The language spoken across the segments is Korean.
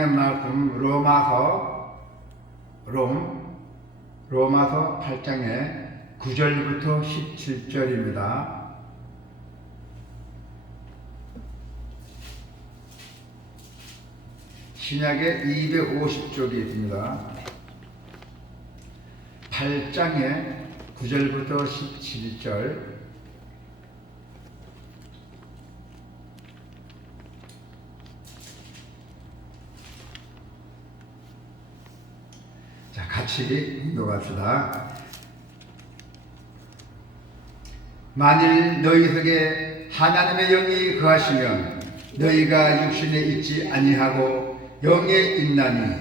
하나님의 말씀 로마서 8장의 9절부터 17절입니다. 신약의 250쪽이 있습니다. 8장의 9절부터 17절. 자, 같이 읽어갑시다. 만일 너희 속에 하나님의 영이 거하시면 너희가 육신에 있지 아니하고 영에 있나니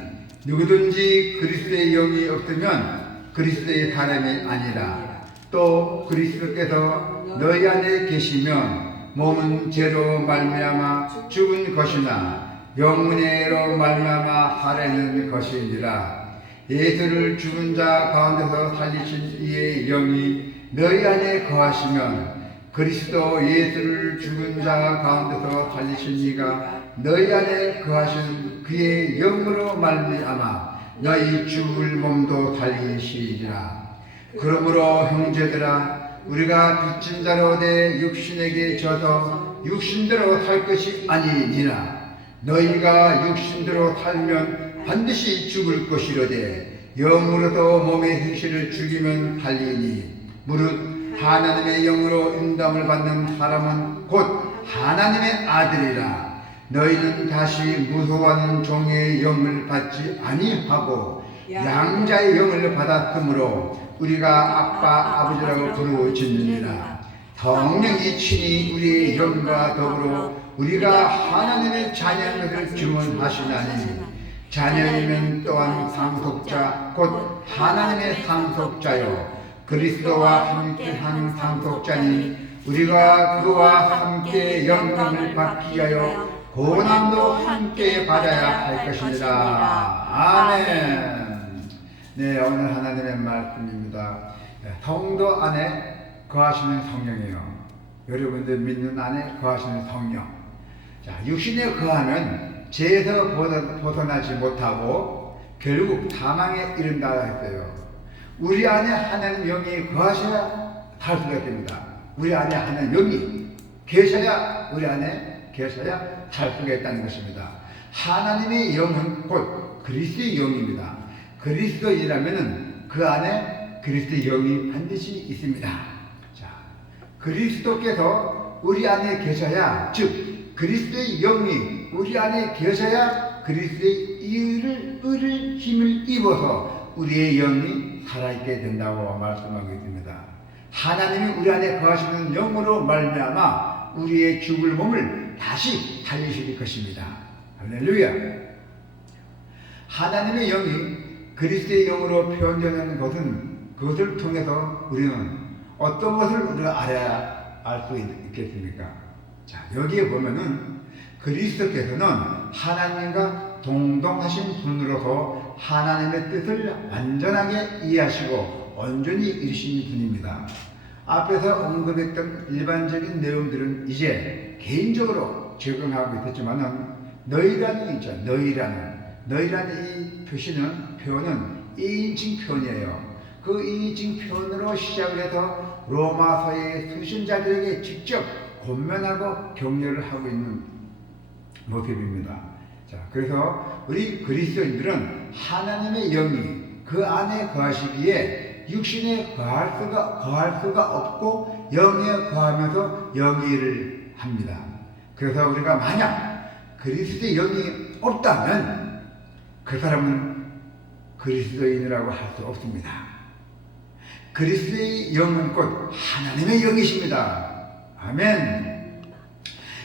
누구든지 그리스도의 영이 없으면 그리스도의 사람이 아니라. 또 그리스도께서 너희 안에 계시면 몸은 죄로 말미암아 죽은 것이나 영문의로 말미암아 살아있는 것이니라. 예수를 죽은 자 가운데서 살리신 이의 영이 너희 안에 거하시면 그리스도 예수를 죽은 자 가운데서 살리신 이가 너희 안에 거하신 그의 영으로 말미암아 너희 죽을 몸도 살리시리라. 그러므로 형제들아, 우리가 빚진 자로 돼 육신에게 져서 육신대로 살 것이 아니니라. 너희가 육신대로 살면 반드시 죽을 것이로되 영으로도 몸의 행실을 죽이면 살리니. 무릇 하나님의 영으로 인도함을 받는 사람은 곧 하나님의 아들이라. 너희는 다시 무서워하는 종의 영을 받지 아니하고 양자의 영을 받았으므로 우리가 아빠 아버지라고 부르짖느니라. 성령이 친히 우리의 영과 더불어 우리가 하나님의 자녀인 것을 증언하시나니. 자녀이면 또한 상속자 곧 하나님의 상속자요 그리스도와 함께한 상속자니 우리가 그와 함께 영광을 받기 위하여 고난도 함께 받아야 할 것이니라. 아멘. 네, 오늘 하나님의 말씀입니다. 성도 안에 거하시는 성령이요, 여러분들 믿는 안에 거하시는 성령. 자, 육신에 거하면 죄에서 벗어나지 못하고 결국 사망에 이른다 했어요. 우리 안에 하나님 영이 거하셔야 살 수가 있습니다. 우리 안에 하나님 영이 계셔야, 우리 안에 계셔야 살 수가 있다는 것입니다. 하나님의 영은 곧 그리스도의 영입니다. 그리스도이라면은 그 안에 그리스도의 영이 반드시 있습니다. 자, 그리스도께서 우리 안에 계셔야, 즉 그리스도의 영이 우리 안에 계셔야 그리스도의 의를 힘을 입어서 우리의 영이 살아있게 된다고 말씀하고 있습니다. 하나님이 우리 안에 거하시는 영으로 말미암아 우리의 죽을 몸을 다시 살리실 것입니다. 할렐루야. 하나님의 영이 그리스도의 영으로 표현되는 것은, 그것을 통해서 우리는 어떤 것을 우리가 알아야 알 수 있겠습니까? 자, 여기에 보면은 그리스도께서는 하나님과 동등하신 분으로서 하나님의 뜻을 완전하게 이해하시고 온전히 이루신 분입니다. 앞에서 언급했던 일반적인 내용들은 이제 개인적으로 적용하고 있었지만은 너희라는 있죠. 너희라는 이 표현은 2인칭 표현이에요. 그 2인칭 표현으로 시작을 해서 로마서의 수신자들에게 직접 권면하고 격려를 하고 있는 모습입니다. 자, 그래서 우리 그리스도인들은 하나님의 영이 그 안에 거하시기에 육신에 거할 수가 없고 영에 거하면서 영위를 합니다. 그래서 우리가 만약 그리스도의 영이 없다면 그 사람은 그리스도인이라고 할 수 없습니다. 그리스도의 영은 곧 하나님의 영이십니다. 아멘.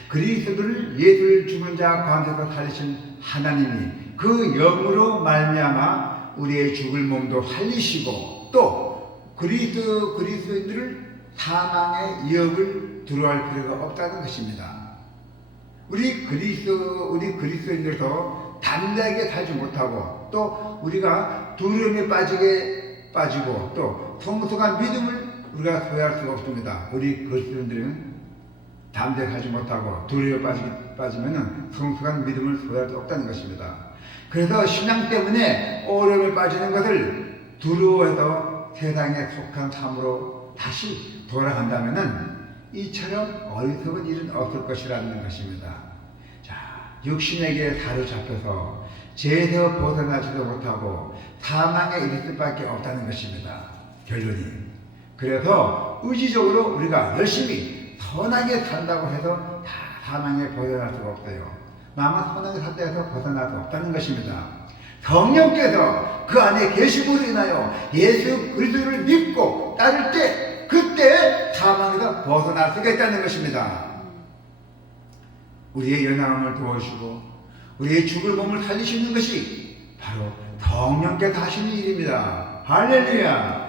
그리스도를 예수를 죽은 자 가운데서 살리신 하나님이 그 영으로 말미암아 우리의 죽을 몸도 살리시고, 또 그리스도인들을 사망의 위협을 두려워할 필요가 없다는 것입니다. 우리 그리스도인들도 담대하게 살지 못하고, 또 우리가 두려움에 빠지고, 또 성숙한 믿음을 우리가 소유할 수가 없습니다. 우리 그리스도인들은 담대하지 못하고 두려움에 빠지면 성숙한 믿음을 소유할 수 없다는 것입니다. 그래서 신앙 때문에 어려움에 빠지는 것을 두려워해도 세상에 속한 삶으로 다시 돌아간다면 이처럼 어리석은 일은 없을 것이라는 것입니다. 자, 육신에게 사로잡혀서 죄에서 벗어나지도 못하고 사망에 이를 수밖에 없다는 것입니다. 결론이. 그래서 의지적으로 우리가 열심히 선하게 산다고 해서 다 사망에 벗어날 수가 없어요. 마음은 선하게 산다 해서 벗어날 수 없다는 것입니다. 성령께서 그 안에 계심으로 인하여 예수 그리스도를 믿고 따를 때 그때 사망에서 벗어날 수가 있다는 것입니다. 우리의 연약함을 도와주시고 우리의 죽을 몸을 살리시는 것이 바로 성령께서 하시는 일입니다. 할렐루야.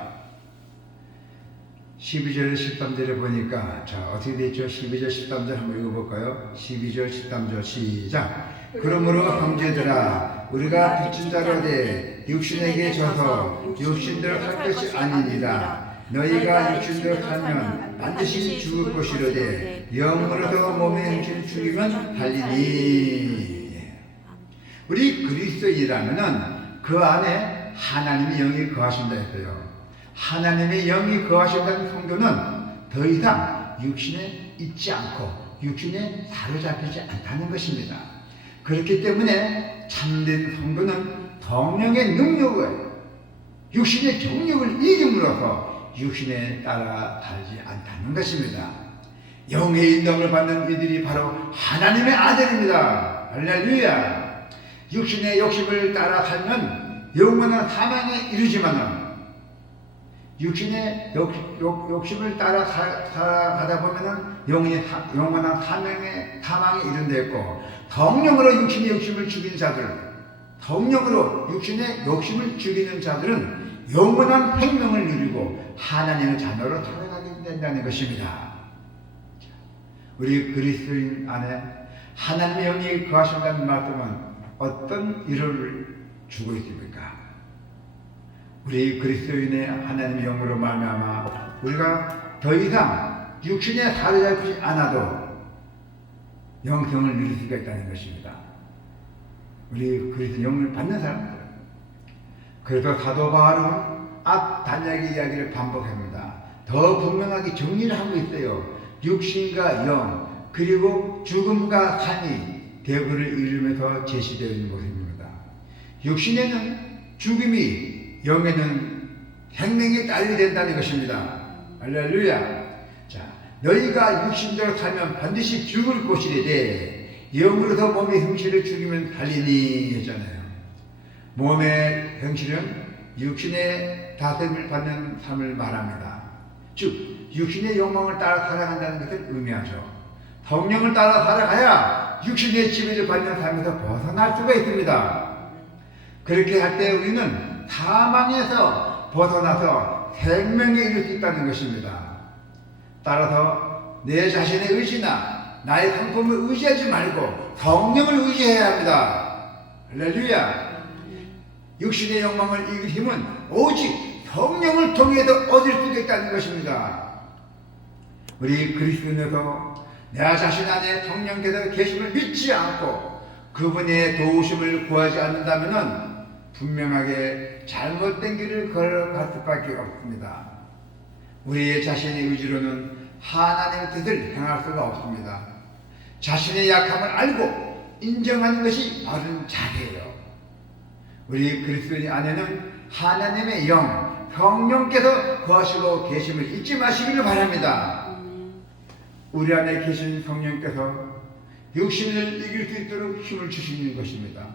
12절 13절에 보니까 자 어떻게 됐죠? 12절 13절 한번 읽어볼까요? 12절 13절 시작. 그러므로 형제들아 우리가 빚진 자로 돼 육신에게 져서 육신대로 살 것이 아니니라. 너희가 육신대로 살면 반드시 죽을 것이로되 영으로서 몸의 행실을 죽이면 살리니. 우리 그리스도인이라면은 그 안에 하나님의 영이 거하신다 했어요. 하나님의 영이 거하신다는 성도는 더 이상 육신에 있지 않고 육신에 사로잡히지 않다는 것입니다. 그렇기 때문에 참된 성도는 성령의 능력을 육신의 정력을 이김으로써 육신에 따라 살지 않다는 것입니다. 영의 인도를 받는 이들이 바로 하나님의 아들입니다. 할렐루야. 육신의 욕심을 따라 살면 영원한 사망에 이르지만은 육신의 욕심을 따라 살아가다 보면은 영원한 사망에 이른데 있고, 성령으로 육신의 욕심을 죽인 자들, 성령으로 육신의 욕심을 죽이는 자들은 영원한 생명을 누리고 하나님의 자녀로 살아가게 된다는 것입니다. 우리 그리스도인 안에 하나님의 영이 거하신다는 말씀은 어떤 위로를 주고 있습니까? 우리 그리스도인의 하나님의 영으로 말미암아 우리가 더 이상 육신에 사로잡히지 않아도 영생을 누릴 수가 있다는 것입니다. 우리 그리스도 영을 받는 사람들. 그래서 사도 바울은 앞 단락의 이야기를 반복합니다. 더 분명하게 정리를 하고 있어요. 육신과 영 그리고 죽음과 삶이 대구를 이루면서 제시되어 있는 모습입니다. 육신에는 죽음이, 영에는 생명이 딸이 된다는 것입니다. 할렐루야. 자, 너희가 육신대로 살면 반드시 죽을 것이래되 영으로서 몸의 형실을 죽이면 살리니 했잖아요. 몸의 형실은 육신의 다스림을 받는 삶을 말합니다. 즉 육신의 욕망을 따라 살아간다는 것을 의미하죠. 성령을 따라 살아가야 육신의 지배를 받는 삶에서 벗어날 수가 있습니다. 그렇게 할 때 우리는 사망에서 벗어나서 생명에 이를 수 있다는 것입니다. 따라서 내 자신의 의지나 나의 상품을 의지하지 말고 성령을 의지해야 합니다. 할렐루야. 육신의 욕망을 이길 힘은 오직 성령을 통해서 얻을 수 있다는 것입니다. 우리 그리스도인에서 내 자신 안에 성령께서 계심을 믿지 않고 그분의 도우심을 구하지 않는다면 분명하게 잘못된 길을 걸어갈 수밖에 없습니다. 우리의 자신의 의지로는 하나님의 뜻을 행할 수가 없습니다. 자신의 약함을 알고 인정하는 것이 바른 자세예요. 우리 그리스도인 안에는 하나님의 영, 성령께서 거하시고 계심을 잊지 마시기를 바랍니다. 우리 안에 계신 성령께서 육신을 이길 수 있도록 힘을 주시는 것입니다.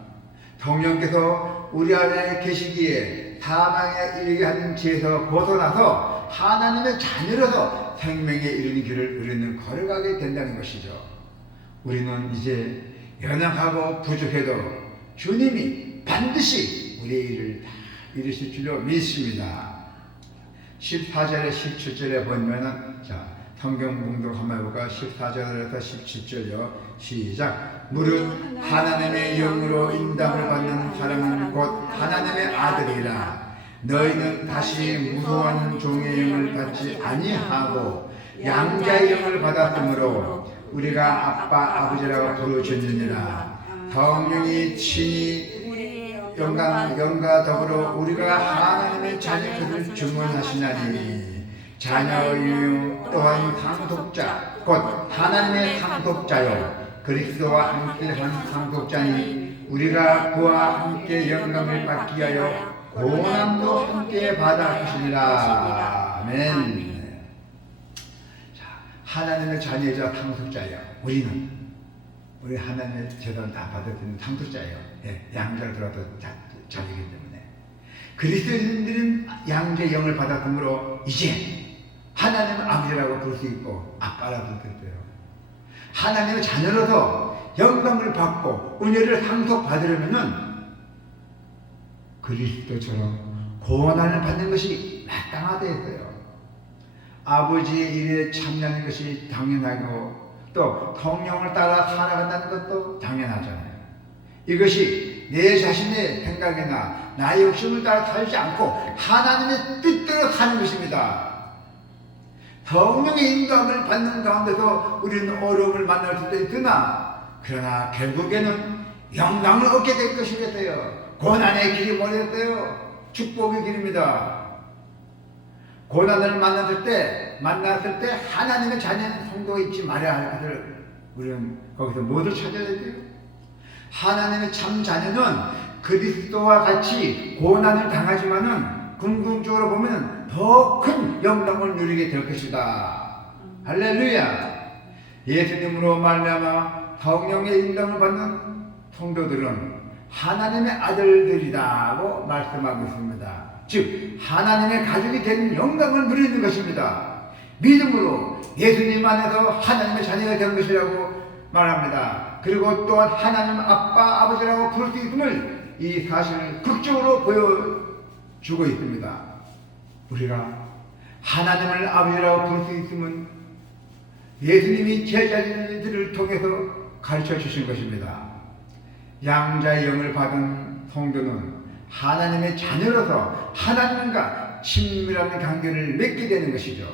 성령께서 우리 안에 계시기에 사망에 이르게 하는 죄에서 벗어나서 하나님의 자녀로서 생명에 이르는 길을 우리는 걸어가게 된다는 것이죠. 우리는 이제 연약하고 부족해도 주님이 반드시 우리의 일을 다 이루실 줄로 믿습니다. 14절에 17절에 보면은 성경 봉독 한번 해볼까? 14절에서 17절요. 시작. 무릇 하나님의 영으로 인담을 받는 사람은 곧 하나님의 아들이라. 너희는 다시 무서워하는 종의 영을 받지 아니하고 양자의 영을 받았으므로 우리가 아빠 아버지라고 부르짖느니라. 성령이 친히 영과 더불어 우리가 하나님의 자녀들을 주문하시나니 자녀요 또한 상속자 곧 하나님의 상속자요 그리스도와 함께한 상속자니 우리가 그와 함께 영광을 받기 위하여 고난도 함께 받아 주시리라. 아멘. 자, 하나님의 자녀이자 상속자예요. 우리 하나님의 재단 다 받아들이는 상속자예요. 예, 양자를 들어도 자녀이기 때문에 그리스도인들은 양자의 영을 받았으므로 이제 하나님을 아버지라고 부를 수 있고 아빠라고 부를 수 있어요. 하나님의 자녀로서 영광을 받고 은혜를 상속받으려면은 그리스도처럼 고난을 받는 것이 마땅하다였어요. 아버지의 일에 참여하는 것이 당연하고 또 성령을 따라 살아간다는 것도 당연하잖아요. 이것이 내 자신의 생각이나 나의 욕심을 따라 살지 않고 하나님의 뜻대로 사는 것입니다. 성령의 인도함을 받는 가운데서 우리는 어려움을 만날 수도 있으나 그러나 결국에는 영광을 얻게 될 것이겠어요. 고난의 길이 뭐였어요? 축복의 길입니다. 고난을 만났을 때 하나님의 자녀는 성도가 잊지 말아야 할 것을 우리는 거기서 무엇을 찾아야 돼요? 하나님의 참 자녀는 그리스도와 같이 고난을 당하지만은 궁극적으로 보면 더 큰 영광을 누리게 될 것이다. 할렐루야. 예수님으로 말미암아 성령의 인도를 받는 성도들은 하나님의 아들들이라고 말씀하고 있습니다. 즉 하나님의 가족이 되는 영광을 누리는 것입니다. 믿음으로 예수님 안에서 하나님의 자녀가 되는 것이라고 말합니다. 그리고 또한 하나님 아빠 아버지라고 부를 수 있음을 이 사실을 극적으로 보여주고 있습니다. 우리가 하나님을 아버지라고 부를 수 있음은 예수님이 제자들을 통해서 가르쳐 주신 것입니다. 양자의 영을 받은 성도는 하나님의 자녀로서 하나님과 친밀한 관계를 맺게 되는 것이죠.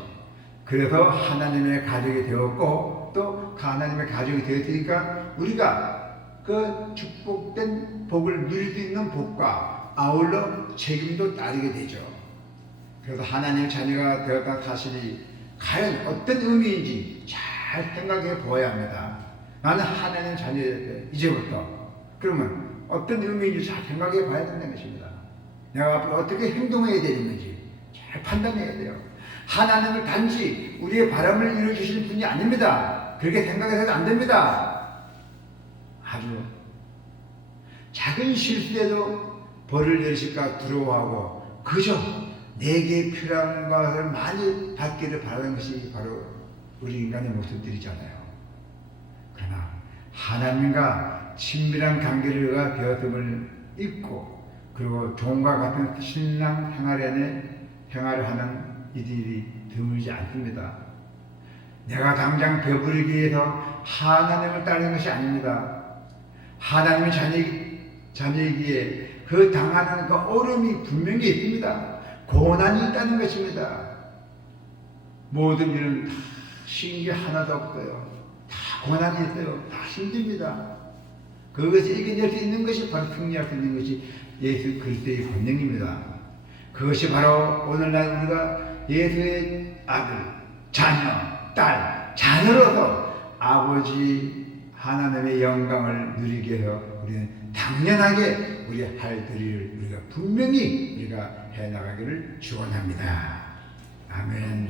그래서 하나님의 가족이 되었고 또 하나님의 가족이 되었으니까 우리가 그 축복된 복을 누릴 수 있는 복과 아울러 책임도 따르게 되죠. 그래서 하나님의 자녀가 되었다는 사실이 과연 어떤 의미인지 잘 생각해 보아야 합니다. 나는 하나님의 자녀였어요. 이제부터. 그러면 어떤 의미인지 잘 생각해 봐야 된다는 것입니다. 내가 앞으로 어떻게 행동해야 되는지 잘 판단해야 돼요. 하나님을 단지 우리의 바람을 이루어주시는 분이 아닙니다. 그렇게 생각해서는 안 됩니다. 아주 작은 실수에도 벌을 내리실까 두려워하고 그저 내게 필요한 것을 많이 받기를 바라는 것이 바로 우리 인간의 모습들이잖아요. 그러나 하나님과 친밀한 관계를 되었음을 잊고 그리고 종과 같은 신앙 생활을 하는 이들이 드물지 않습니다. 내가 당장 배부르기 위해서 하나님을 따르는 것이 아닙니다. 하나님의 자녀이기에 그 당하는 그 어려움이 분명히 있습니다. 고난이 있다는 것입니다. 모든 일은 다 쉬운 게 하나도 없어요. 다 고난이 있어요. 다 힘듭니다. 그것을 이겨낼 수 있는 것이 바로 승리할 수 있는 것이 예수 그리스도의 권능입니다. 그것이 바로 오늘날 우리가 예수의 아들, 자녀, 딸, 자녀로서 아버지 하나님의 영광을 누리게 해서 우리는 당연하게 우리 할 일을 우리가 분명히 우리가 해나가기를 축원합니다. 아멘.